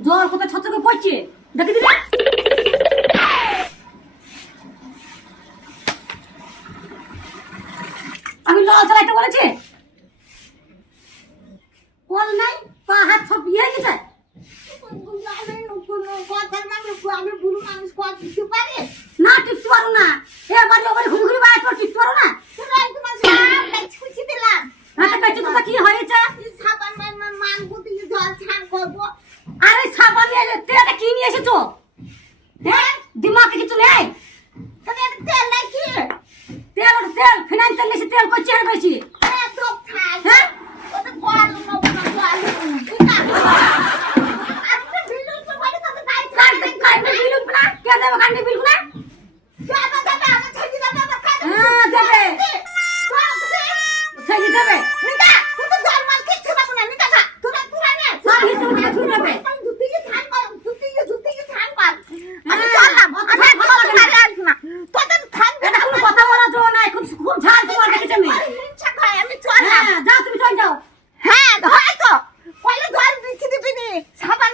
জল কত ছচকে পড়ছে দেখে দিলে আমি লল চালাইতে বলেছি কল নাই পা হাত সব ইয়ে হয়ে গেছে না টিপতে পারো না এবারে ওবারে ঘুরে ঘুরে বাইরে পর টিপতে পারো না হাতে কাছে তো কি হয়েছে আরে সাবান নিয়ে তেলটা কি নিয়ে এসেছো হ্যাঁ দিমাগে কিছু নেই তেল তেল ফিনাইল তেল নিয়ে তেল করছে আর বেশি হ্যাঁ কারেন্ট বিল উঠবে না কে দেবে কারেন্ট বিল না দেবে ছেড়ে দেবে সব হিসেবে ছুঁড়ে দেবে কথা বলা জো নাই খুব ঝাল তোমার দেখেছি আমি যাও তুমি চল যাও হ্যাঁ হয়তো কইলে জল দিচ্ছি দিবি সাবান